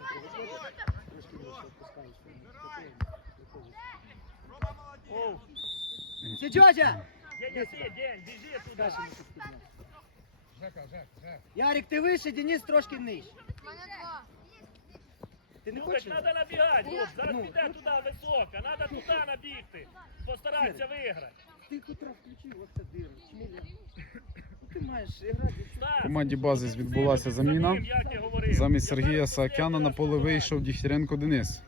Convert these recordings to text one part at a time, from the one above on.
центрі трошки нижче опускаєшся. Оу. Сідьожа! Деня, ти, День, біжи туди. Не підняв. Ярик, ти вище, Денис трошки нижче. Ти не Любик, хочеш? треба набігати, Люб, зараз Ну, піде ну. туди високо, треба туди набігти. Постаратися виграти. Ти котра включив оце диру. Так. команді Базис відбулася заміна. Замість Сергія Саакяна на поле вийшов Дігтяренко Денис.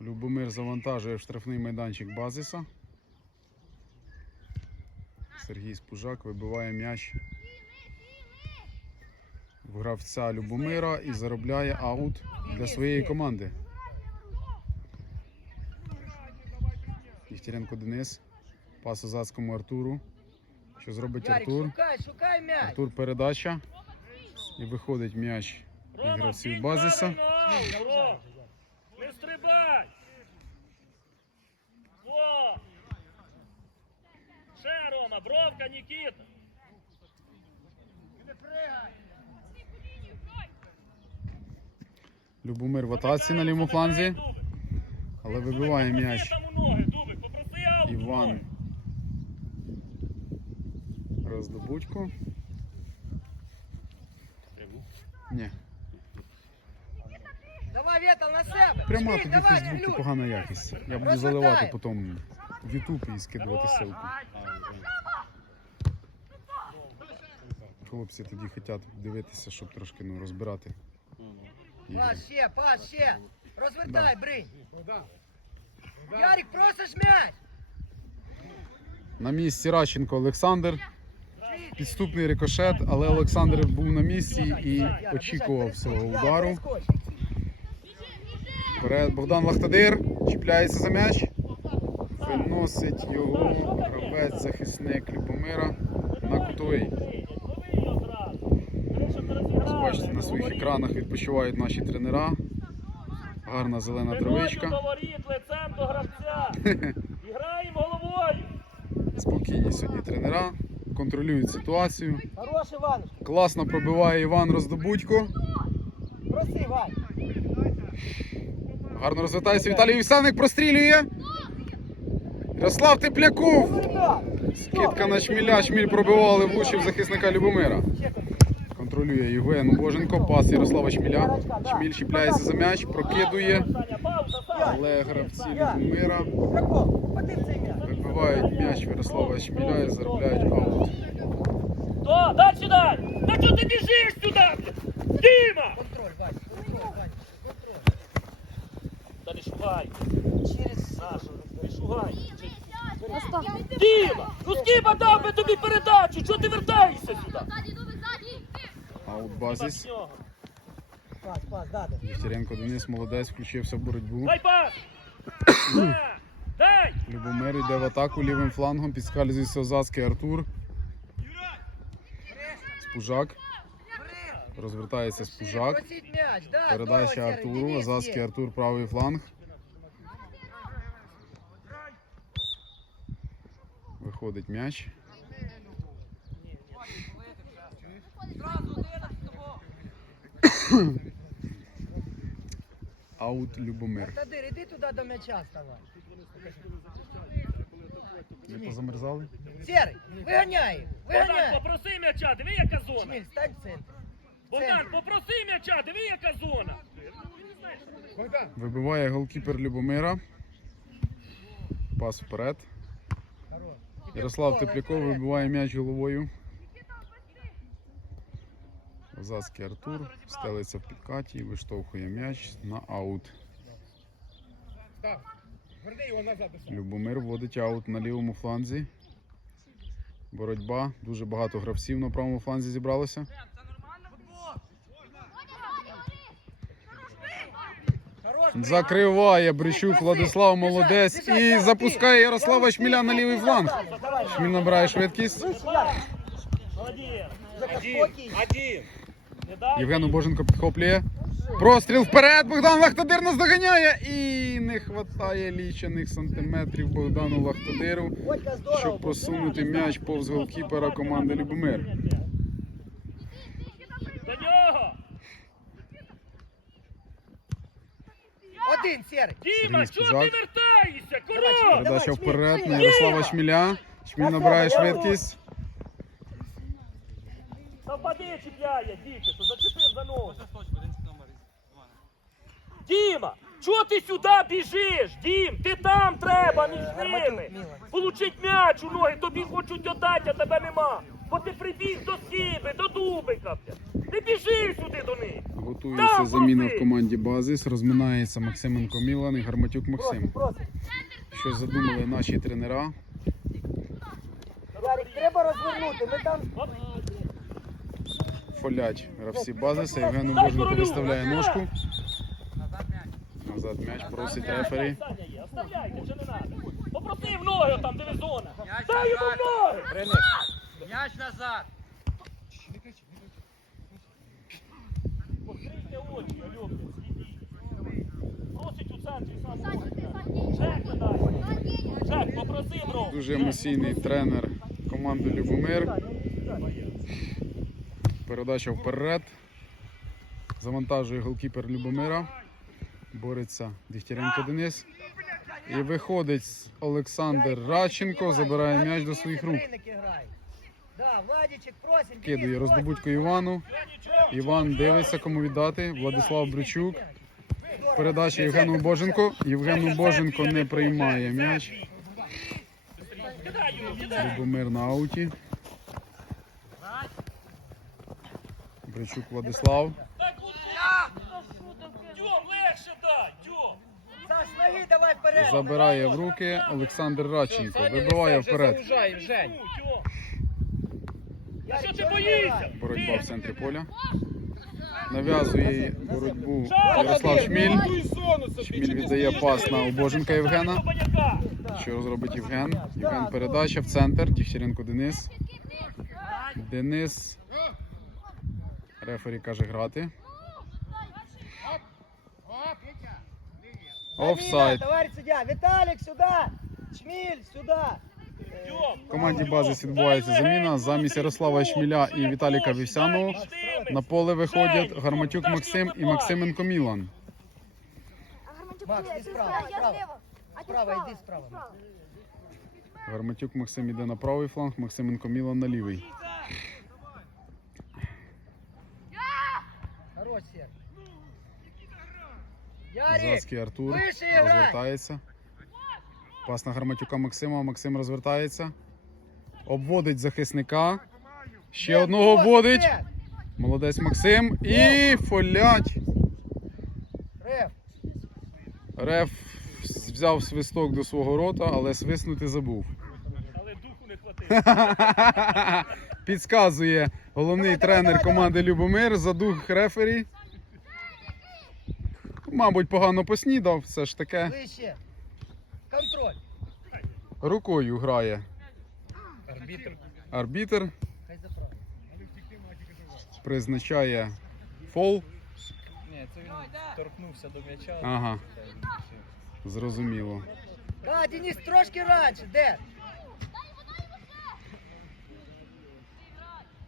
Любомир завантажує в штрафний майданчик Базиса. Сергій Спужак вибиває м'яч в гравця Любомира і заробляє аут для своєї команди. Дігтяренко Денис. Пас Озацькому Артуру. Що зробить Артур? шукай, шукай м'яч. Артур передача. І виходить м'яч гравців Базиса. Не стрибай. Во. Ще, Рома, бровка, Нікіта. Любомир в атаці на лівому фланзі, але вибиває м'яч Там у ноги, Дубик, попроси аут у Іван. Роздобудько. Ні, Давай, Вєтал, на себе. пряма тоді в Фейсбуці погана якість. Я буду заливати потім в Ютуб і скидувати ссылку. Хлопці тоді хочуть дивитися, щоб трошки ну, розбирати. Пас ще, пас ще. Розвертай, бринь. Ярик, просиш м'яч. На місці Радченко Олександр. Підступний рикошет, але Олександр був на місці і очікував свого удару. Вперед Богдан Лахтадир чіпляється за м'яч. Виносить його гравець захисник Любомира на кутовий. Бачите, на своїх екранах відпочивають наші тренера. Гарна зелена травичка. воріт, лицем до гравця. І граємо головою. Спокійні сьогодні тренера. Контролюють ситуацію. Хорош, Іван. Класно пробиває Іван Роздобудько. Проси, Вань. Гарно розвертається Віталій Вівсаник, прострілює. Ярослав Тепляков. Скидка на шміля. Шміль пробивали влучив захисника Любомира. Контролює Євген Боженко. Пас Ярослава Шміля. Шміль чіпляється за м'яч, прокидує. Але гравці Любомира вибивають м'яч Ярослава Шміля і заробляють аут. Дальше дай. Та чого ти біжиш сюди? Діма! Контроль, Вань. Контроль, Вань. Контроль. Та не шугай. Через... Нашу, не шугай. Діма! Ну скіба дав би тобі передачу, чого ти вертаєшся сюди? Аут. Нього. Пас, пас, даде. Дігтяренко Денис молодець, включився в боротьбу. Дай пас! Да! Любомир йде в атаку лівим флангом, підскальзується Озацький Артур. Спужак. Розвертається Спужак. Передача Артуру. Озацький. Артур правий фланг. Виходить м'яч. Аут Любомир. Тадир, іди туди до м'яча ставай. Не позамерзали? Серий, виганяй, Богдан, виганяй. попроси м'яча, диви яка зона. Шміль, стань в центр. Богдан, попроси м'яча, диви яка зона. Вибиває голкіпер Любомира. Пас вперед. Ярослав Тепляков вибиває м'яч головою. Озацький Артур стелиться в підкаті і виштовхує м'яч на аут. Любомир вводить аут на лівому фланзі. Боротьба. Дуже багато гравців на правому фланзі зібралося. Закриває Брищук Владислав Молодець і запускає Ярослава Шміля на лівий фланг. Шміль набирає швидкість. Євген Боженко підхоплює. Простріл вперед. Богдан Лахтадир нас доганяє. І не хватає лічених сантиметрів Богдану Лахтадиру, щоб посунути м'яч повз голкіпера команди Любомир. Один, Серий. Діма, чого ти вертаєшся? Корот! Передача вперед на Ярослава Шміля. Шміль набирає швидкість. Навпади чіпляє, діти, то зачепив за ногу. Діма, чого ти сюди біжиш? Дім, ти там треба між ними. Получить м'яч у ноги, тобі хочуть додати, а тебе нема. Бо ти прибіг до Сіби, до Дубика. Не біжи сюди до них. Готується заміна в команді Базис. Розминається Максименко Мілан і Гарматюк Максим. Що задумали наші тренера? Ярик, треба розвернути. Ми там. Фолять гравці Базиса. Євген Боженко виставляє ножку. Назад м'яч просить рефері. Саня є, оставляйте, вже не треба. Попроси в ноги там, де зона. Дай йому в ноги! М'яч назад. Покрийте очі, слідіть. Просить у центрі сам. Жек дай. Жек, попроси, бро. Дуже емоційний тренер команди Любомир. Передача вперед. Завантажує голкіпер Любомира. Бореться Дігтяренко Денис. І виходить Олександр Радченко, забирає м'яч до своїх рук. Кидає роздобутку Івану. Іван дивиться, кому віддати. Владислав Брючук. Передача Євгену Боженко. Євгену Боженко не приймає м'яч. Любомир на ауті. Бричук Владислав. Забирає в руки Олександр Радченко. Вибиває вперед. Що ти боїшся? Боротьба в центрі поля. Нав'язує боротьбу Ярослав Шміль. Шміль віддає пас на Обоженка Євгена. Що зробить Євген? Євген передача в центр. Дігтяренко Денис. Денис. Рефері каже грати. Офсайд. Товарищ судья, Виталик, сюда! Шмиль, сюда! В команді базис відбувається заміна. Замість Ярослава Шміля і Віталіка Вівсяного на поле виходять Гарматюк Максим і Максименко Мілан. Макс, ти справа, справа. Справа, йди справа. Гарматюк Максим іде на правий фланг, Максименко Мілан на лівий. Хорош, Сер. Ярик, Артур розвертається. Пас на Гарматюка Максима. Максим розвертається. Обводить захисника. Ще одного обводить. Молодець Максим. І фолять. Реф, Реф взяв свисток до свого рота, але свиснути забув. Але духу не хватило. Підказує головний тренер давай, команди Любомир за дух рефері. Мабуть, погано поснідав, все ж таке. вище. Контроль. Рукою грає Арбітр. арбітр, Хай заправить. призначає фол. Ні, це він торкнувся до м'яча. Ага, зрозуміло. Да, Денис, трошки раніше, де?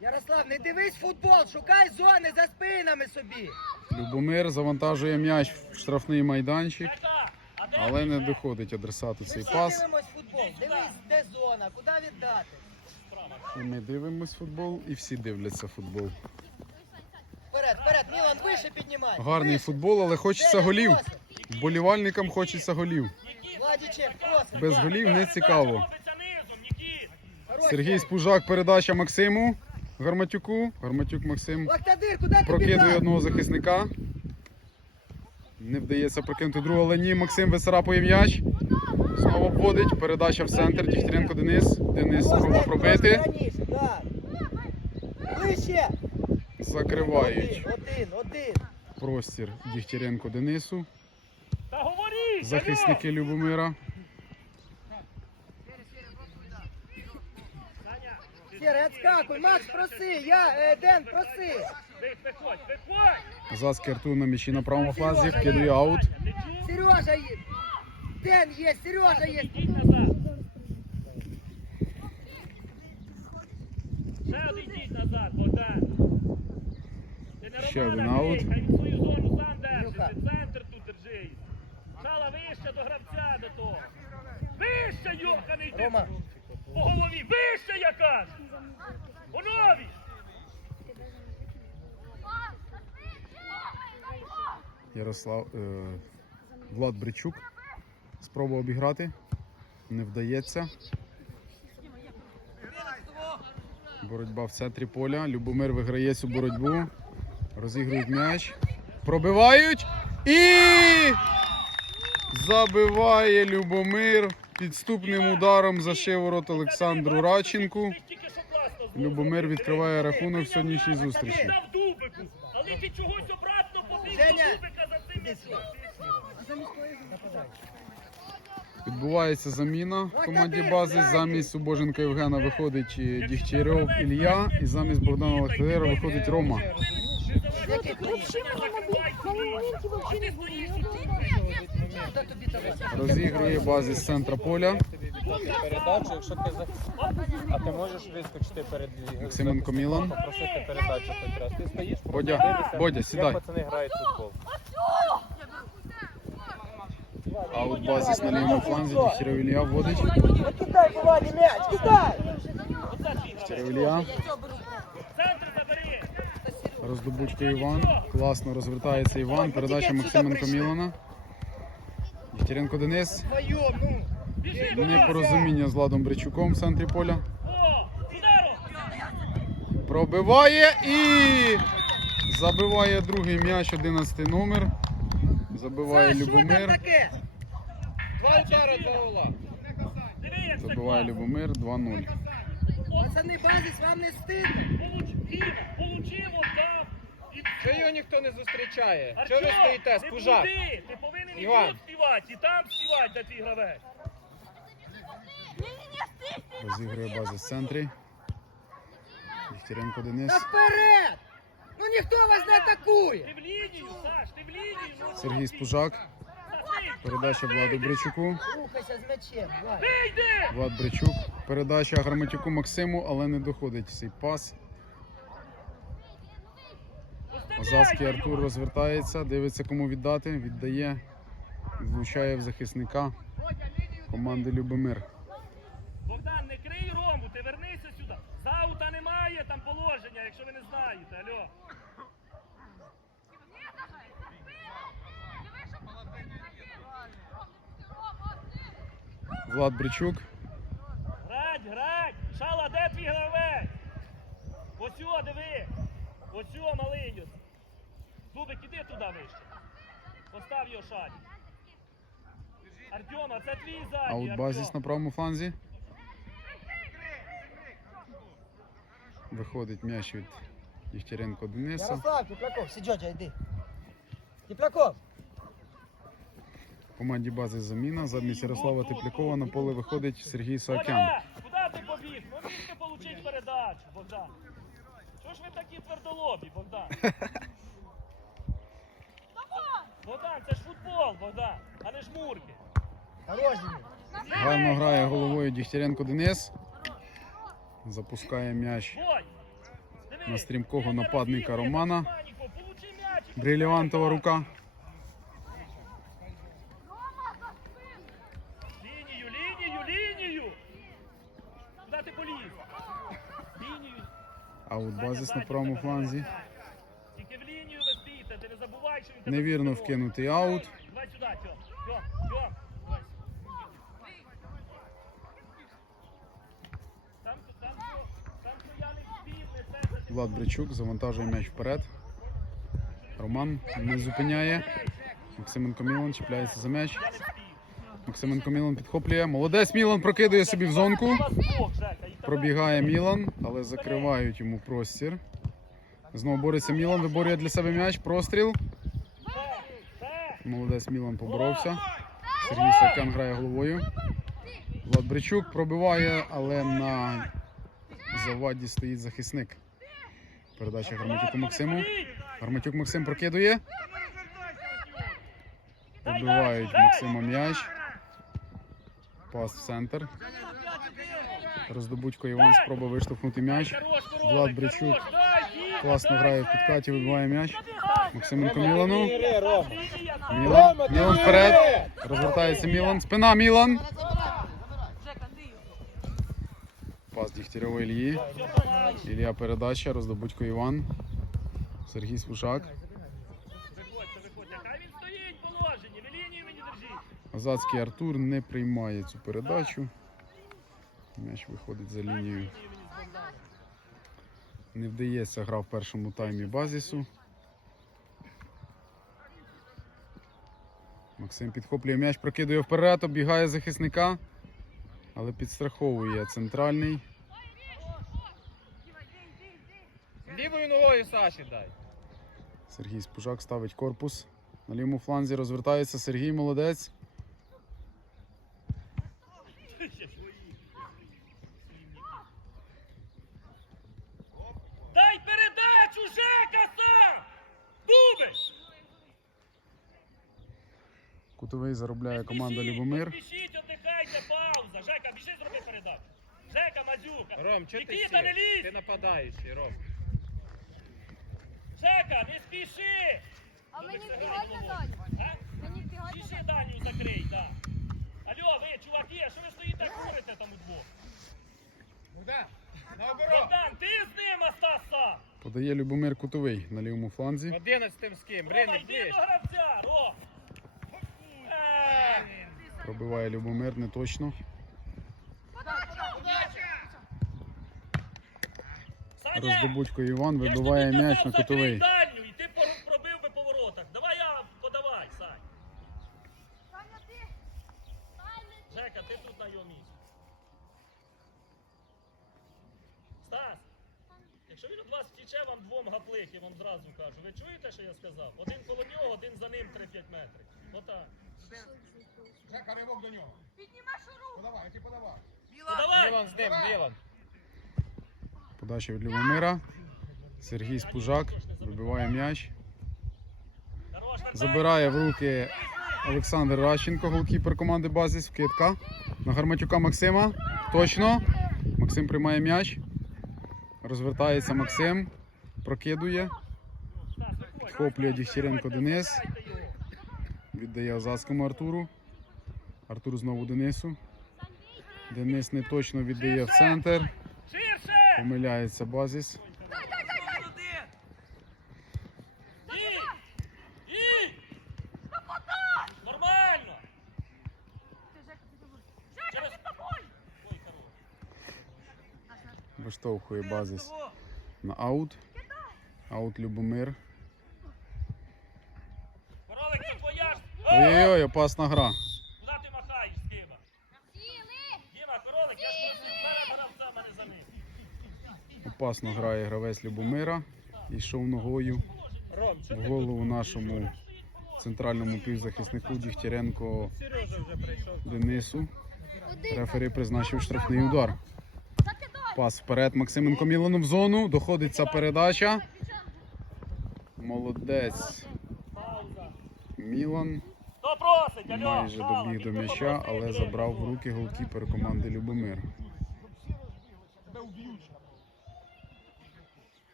Ярослав, не дивись футбол, шукай зони за спинами собі. Любомир завантажує м'яч в штрафний майданчик, але не доходить адресату цей пас. дивимось футбол. Дивись, де зона, куди віддати. І ми дивимось футбол, і всі дивляться футбол. Вперед, вперед, Мілан, вище піднімай. Гарний футбол, але хочеться голів. Вболівальникам хочеться голів. Владічек. Без голів не цікаво. Сергій Спужак, передача Максиму. Гарматюку. Гарматюк Максим прокидує одного захисника. Не вдається прокинути другого, але ні. Максим висарапує м'яч. Знову обводить. Передача в центр. Дігтяренко Денис. Денис просто пробити. Закривають простір Дігтяренко Денису. Захисники Любомира. Сєрий, отскакуй, Макс, проси, я, е, Ден, проси. Виходь! Азацький на м'ячі на правому фланзі, вкидує аут. Сережа є. Ден є, Сережа є. Йдіть назад. Ще одійдіть назад, Богдан. Ти не Ще Романа один аут. він свою зону сам держить. Люка. Ти центр тут держи. Шала вище до гравця до того. Вище, йоханий ти. Рома. По голові. Вище, я кажу. По нові. Ярослав е, Влад Бричук спробував обіграти. Не вдається. Боротьба в центрі поля. Любомир виграє цю боротьбу. Розігрують м'яч. Пробивають. І забиває Любомир підступним ударом за шиворот Олександру зробив. Любомир відкриває рахунок в сьогоднішній зустрічі. але ти чогось обратно побіг дубика за цим. Відбувається заміна в команді бази. Замість Субоженка Євгена виходить е, Дігтярьов Ілля, і замість Богдана Лахтадера виходить Рома. Який ти? Закривай собі. А Розігрує бази з центра поля. Передачу, якщо ти за... А ти можеш вискочити перед Максименко Мілан. Попросити передачу хоч раз. Ти стоїш, Бодя, дивишся, Бодя, сідай. Як пацани грають в футбол. Аут базис на лівому фланзі. Дігтярьов Ілля вводить. Кидай, Ваня, м'яч, кидай! Дігтярьов Ілля. Роздобучка Іван. Класно розвертається Іван. Передача Максименко Мілана. Дігтяренко Денис. Ну. Непорозуміння з Владом Бричуком в центрі поля. Пробиває і забиває другий м'яч, 11 номер. Забиває Любомир. Два удари, два гола. Забиває. Любомир 2-0. Пацани, базис, вам не стидно? Получив, получив, отдав. Чого його ніхто не зустрічає? Чого ви стоїте, не спужак? буди, Ти повинен і Іван. тут співати, і там співати, де твій гравець. Розігрує база в центрі. Дігтяренко Денис. Наперед! Ну ніхто вас не Ти атакує! в лінію, Саш, ти в лінію. ну. Сергій Спужак. Передача Владу Бричуку. Рухайся з Влад. Вийди! Влад Бричук. Передача Грамотюку Максиму, але не доходить цей пас. Озацький Артур розвертається, дивиться, кому віддати. Віддає, влучає в захисника команди Любомир. Богдан, не крий Рому, ти вернися сюди. Заута немає, там положення, якщо ви не знаєте. Алло. Влад Бричук. Грать, грать! Шала, де твій гравець? Ось диви! Ось малий. Дубик, іди туди вище. Постав його шаді. Артема, це твій задній. Аут базіс на правому фланзі. Виходить м'яч від Дігтяренко Дениса. Ярослав, Тепляков, Сиджоджа, йди. Тепляков! В команді бази заміна. Замість Ярослава Теплякова на поле виходить Сергій Саакян. Куди ти побіг? Ну міг ти получить передачу, Богдан. Чого ж ви такі твердолобі, Богдан? Богдан, це ж футбол, Богдан, а не жмурки. Гарно грає головою Дігтяренко Денис. Запускає м'яч! На стрімкого нападника Романа. Брилівантова рука. Лінію, лінію, лінію! Куди ти поліз? Лінію. Аут Саня, базис на правому фланзі. Це, це ти Влад Бричук завантажує м'яч вперед. Роман не зупиняє. Максименко Мілан чіпляється за м'яч. Максименко Мілан підхоплює. Молодець Мілан прокидує собі в зонку. Пробігає Мілан, але закривають йому простір. Знову бореться Мілан, виборює для себе м'яч. Простріл. Молодець Мілан поборовся. Сергій Сакян грає головою. Влад Бричук пробиває, але на заваді стоїть захисник. Передача Гарматюку Максиму. Гарматюк Максим прокидує. Побивають Максима м'яч. Пас в центр. Роздобудько Іван спробує виштовхнути м'яч. Влад Бричук класно грає в підкаті, вибиває м'яч. Максименко Мілану. Мілан. Мілан вперед. Розвертається Мілан. Спина Мілан. Пас Дігтярьова Ільї. Ілля передача. Роздобудько Іван. Сергій Свушак. Азацький Артур не приймає цю передачу. М'яч виходить за лінію. Не вдається гра в першому таймі базісу. Максим підхоплює м'яч, прокидує вперед, оббігає захисника, але підстраховує центральний. Лівою ногою Саші дай. Сергій Спужак ставить корпус. На лівому фланзі розвертається Сергій молодець. Дай передачу, Жека, сам! Дуби! Кутовий заробляє команда Любомир. Біжіть, отдихайте, пауза. Жека, біжи, зроби передачу. Жека, Мазюка. Ром, чого ти Нікіта, не сів? лізь! Ти нападаючий, Ром. Жека, не спіши! А мені вбігати на Даню? А? Мені вбігати на Спіши Даню? Даню закрий, да. Алло, ви, чуваки, а що ви стоїте курите там удвох? Богдан, ти з ним, а Стас сам! Подає Любомир Кутовий на лівому фланзі. Одинадцятим з ким? Рома, йди до гравця, Ром! Пробиває Любомир не точно. Роздобудько Іван вибиває м'яч на кутовий. і ти пробив би по воротах. Давай я подавай, Сань. Жека, ти тут на його місці. Стас, якщо він від вас втіче, вам двом гаплик, я вам зразу кажу. Ви чуєте, що я сказав? Один коло нього, один за ним 3-5 метрів. Отак. Піднімеш руку. Подавай! Мілан з ним, Мілан. Подача від Любомира. Сергій Спужак вибиває м'яч. Забирає в руки Олександр Ращенко, голкіпер команди Базіс. Вкидка. На Гарматюка Максима. Точно. Максим приймає м'яч. Розвертається Максим. Прокидує. Підхоплює Дігтяренко Денис. Віддає Озацькому Артуру. Артур знову Денису. Денис не точно віддає в центр. Помиляється Базіс. Виштовхує Базіс на аут. Аут Любомир. Королик, це Ой-ой-ой, опасна гра. Куди ти махаєш, Діма? Діма, королик, я ж гравця мене за ним. Опасно грає гравець Любомира. Йшов ногою в голову нашому центральному півзахиснику Дігтяренко? Денису. Рефері призначив штрафний удар. Пас вперед Максименко Мілану в зону. Доходить ця передача. Молодець. Мілан? Майже добіг до м'яча, але забрав в руки голкіпер команди Любомир.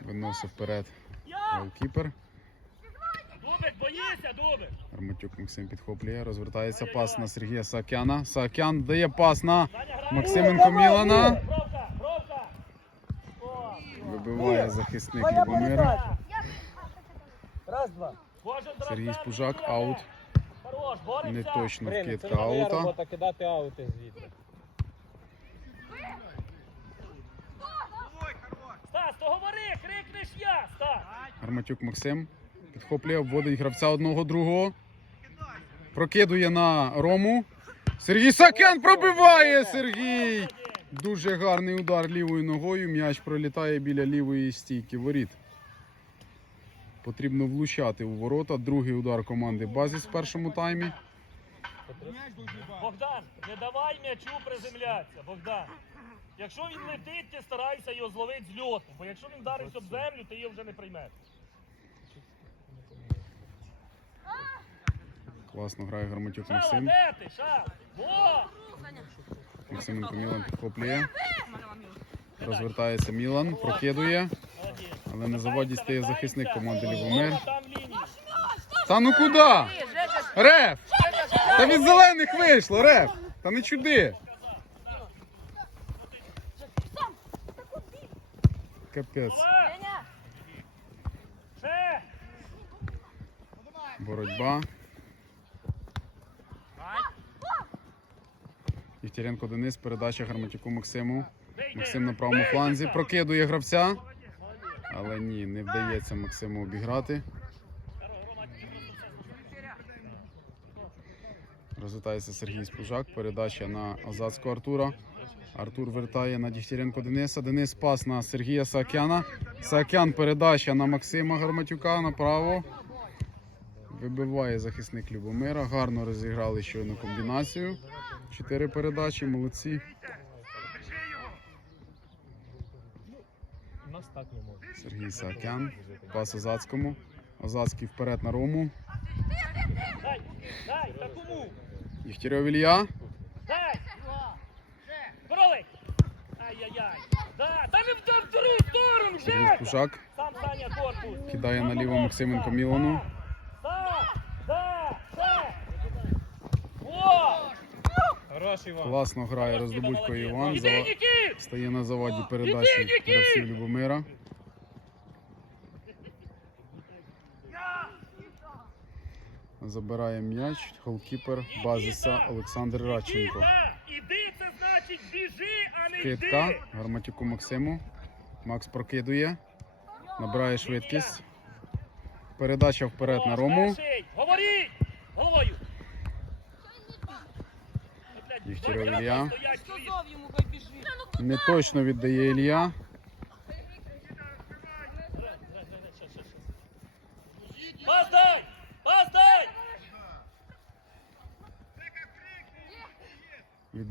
Виносив вперед голкіпер. Дубик, боїшся, Дубик? Арматюк Максим підхоплює. Розвертається пас на Сергія Саакяна. Саакян дає пас на Максименко Мілана. Вибиває захисник Любомира. Раз, два. Сергій Спужак аут. Не точно вкидка аута. кидати аути звідти. Стас, то говори, крикнеш я, Стас. Арматюк Максим підхоплює, обводить гравця одного другого. Прокидує на Рому. Сергій Сакен пробиває Сергій! Дуже гарний удар лівою ногою. М'яч пролітає біля лівої стійки воріт. Потрібно влучати у ворота. Другий удар команди Базіс в першому таймі. Богдан, не давай м'ячу приземлятися, Богдан. Якщо він летить, ти старайся його зловити з льоту, бо якщо він вдариться об землю, ти його вже не приймеш. Класно грає Гарматюк Максим. де ти? Шала? Во! Максименко Мілан підхоплює. Розвертається Мілан, прокидує. Але на заводі стає захисник команди Любомир. Та ну куди? Реф! Та від зелених вийшло, Реф! Та не чуди! Капець. Боротьба. Євтеренко Денис, передача Гарматюку Максиму. Максим на правому фланзі прокидує гравця. Але ні, не вдається Максиму обіграти. Розвертається Сергій Спужак. Передача на Озацького Артура. Артур вертає на Дігтяренко Дениса. Денис пас на Сергія Саакяна. Саакян передача на Максима Гарматюка направо. Вибиває захисник Любомира. Гарно розіграли щойно комбінацію. Чотири передачі, молодці. У нас так не можна. Сергій Саакян. Пас Озацькому. Озацький вперед на Рому. Дай! Дай! Та кому? Єхтєрьов Ілля. Дай! Королик! Ай-яй-яй! Да! Не в в другу сторону Сергій корпус! Кидає наліво Максименко Мілану. Класно грає роздобудько Іван. Стає на заваді передачі гравців Любомира. Забирає м'яч. Голкіпер базиса Олександр Радченко. Іди, це значить біжи, а не Китка! Гарматюку Максиму. Макс прокидує. Набирає швидкість. Передача вперед на Рому. Говоріть! Головою! Ілля. Не точно віддає Ілля. Пас дай! Пас дай!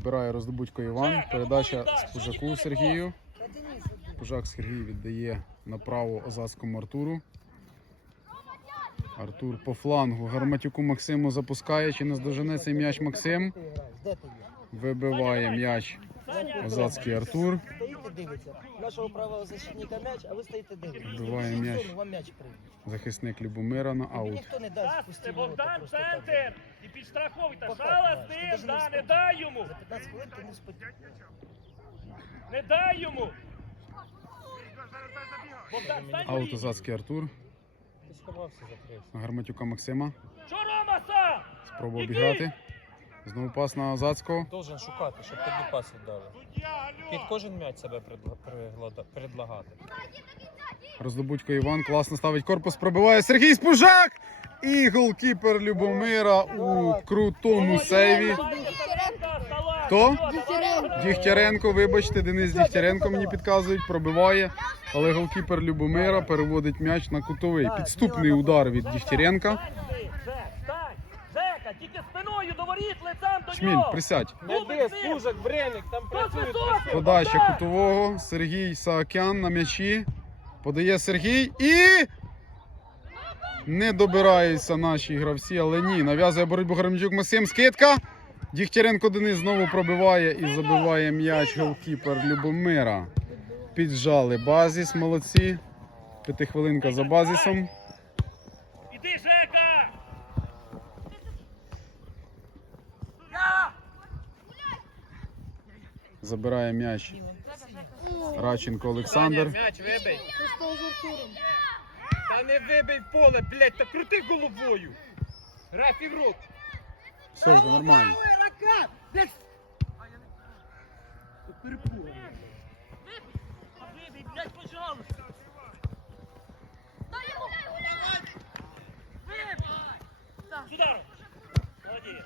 Відбирає роздобудько Іван. Передача пужаку Сергію. Пужак Сергій віддає направо Озацькому Артуру. Артур по флангу Гарматюку Максиму запускає. Чи наздожене цей м'яч Максим? Вибиває м'яч Озацький Артур. Дивиться. Нашого правого защитника м'яч, а ви стоїте дивитесь. Вбиває м'яч. Вам м'яч прийде. Захисник Любомира на Тобі аут. ніхто не дасть Пас, це Богдан центр! І підстраховуйте. Шала з ним, да, не дай йому! За 15 хвилин ти не сподіваєш. Не дай йому! Аут лінію. Озацький Артур. Ти сховався закрився. Гарматюка Максима. Що Рома Знову пас на Озацького. Должен шукати, щоб тобі пас віддали. Під кожен м'яч себе приглада- предлагати. Роздобудько Іван класно ставить корпус, пробиває Сергій Спужак! І голкіпер Любомира у крутому сейві. Хто? Дігтяренко, вибачте, Денис Дігтяренко мені підказують, пробиває. Але голкіпер Любомира переводить м'яч на кутовий. Підступний удар від Дігтяренка. Тільки спиною до воріт, лицем до Шміль, нього! присядь. Не ти, спужак, бреник, там Хто працюють. високий? Подача кутового. Сергій Саакян на м'ячі. Подає Сергій і. Не добираються наші гравці, але ні. Нав'язує боротьбу Гармчук Максим. Скидка. Дігтяренко Денис знову пробиває і забиває м'яч голкіпер Любомира. Піджали базіс, молодці. П'ятихвилинка за базісом. Іди, Жека! Забирає м'яч Радченко Олександр. М'яч вибий. Та не вибий поле, блядь, та крути головою. Рафі в рот. Все вже нормально. Пожалуйста! Дай. Сюда! Молодець!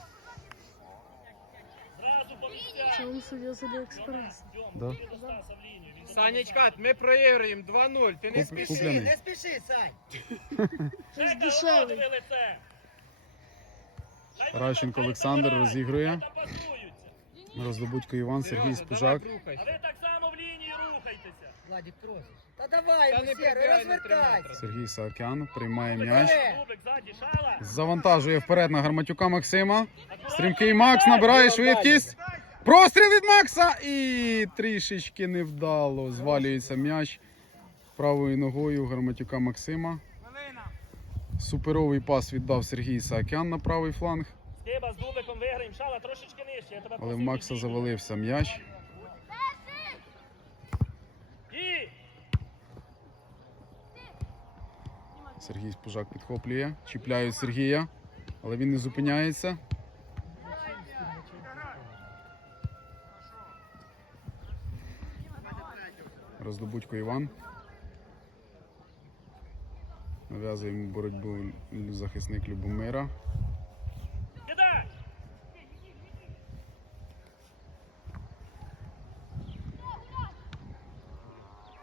Зразу по місцях! Це він суддя з Аліекспрес. Да. Санечка, ми проіграємо 2-0, ти не Куп- спіши. Купляний. Не спіши, Сань! Жека, дешевий. Радченко Олександр розігрує. Роздобудько Іван, Сергій Спужак. Давай, так само в лінії рухайтеся. Владик просиш. Та давай, Та не прибігай, розвертайся. Сергій Саакян приймає м'яч. Ззаді. Завантажує вперед на Гарматюка Максима. Стрімкий Макс набирає швидкість. Простріл від Макса і трішечки невдало. Звалюється м'яч правою ногою Гарматюка Максима. Суперовий пас віддав Сергій Саакян на правий фланг, Скиба з дубиком виграємо, шала трошечки нижче. Я тебе але в просив, Макса завалився м'яч. І Сергій Спужак підхоплює, чіпляють Сергія, але він не зупиняється. Роздобудько Іван. Нав'язує йому боротьбу захисник Любомира. кидай.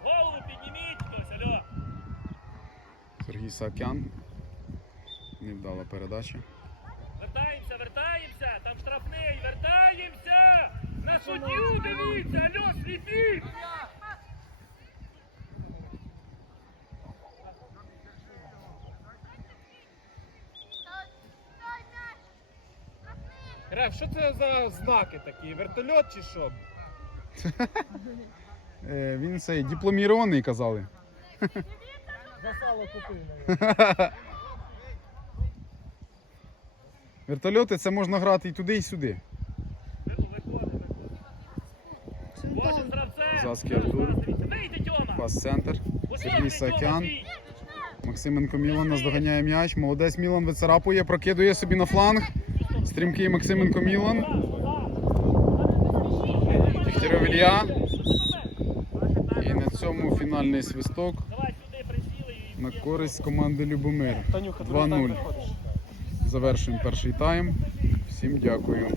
Голову підніміть хтось, алло. Саакян. Невдала передача. Вертаємося, вертаємося, там штрафний, вертаємося! На суддю дивіться, алло, сліпі! Реф, що це за знаки такі? Вертольот чи що? Е, він цей дипломірований, казали. Сало Вертольоти це можна грати і туди, і сюди. Заски Артур. Пас центр. Сергій свій. Максименко Мілан наздоганяє м'яч. Молодець Мілан вицарапує, прокидує собі на фланг. Стрімкий Максименко Мілан. Дегтярьов Ілля. І на цьому фінальний свисток Давай сюди присіли і... на користь команди Любомир. Танюха, 2-0. Завершуємо перший тайм. Всім дякую.